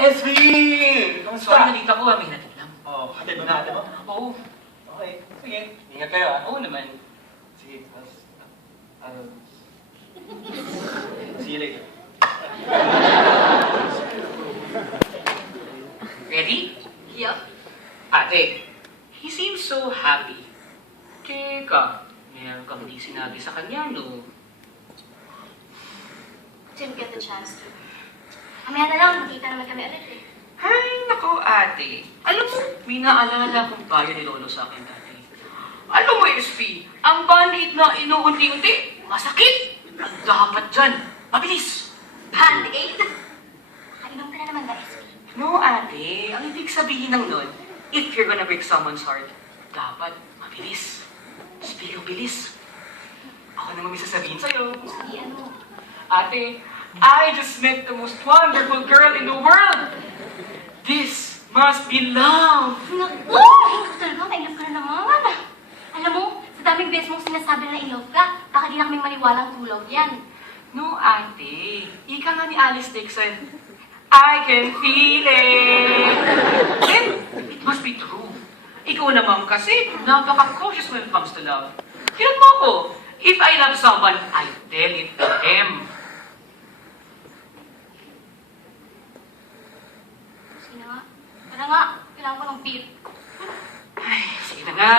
SB! Kamusta? Sorry, nalita ko. May hinatid lang. Oh, hatid mo na, hatid mo? Oo. Okay, sige. Ingat kayo, ah. Oo naman. Sige, see you later. Ready? Yup. Ate, he seems so happy. Teka, meron kang di sinabi sa kanya, no? Didn't get the chance to. Mamaya na lang, makita naman kami ulit eh. Ay, nako ate. Alam mo, may naalala kong payo ni Lolo sa akin dati. Alam mo, SP, ang bandit na inuunti-unti, masakit. Ang dapat dyan, mabilis. Band-aid? Kainom ka na naman ba, SP? No, ate. Ang ibig sabihin ng nun, if you're gonna break someone's heart, dapat mabilis. Speak of bilis. Ako naman may sasabihin sa'yo. Sige, ano? Ate, I just met the most wonderful girl in the world. This must be love. Naku! Ikaw talaga, na-inlove ka na naman. Alam mo, sa daming beses mong sinasabi na in-love ka, baka di na kaming maniwalang tulaw yan. No, ate. Ika nga ni Alice Dixon. I can feel it. Then, it must be true. Ikaw naman kasi, napaka-cautious when it comes to love. Kinan mo ako. If I love someone, I tell it to them. Sige na nga. Tara nga, kailangan ko ng beer. Ay, sige na nga.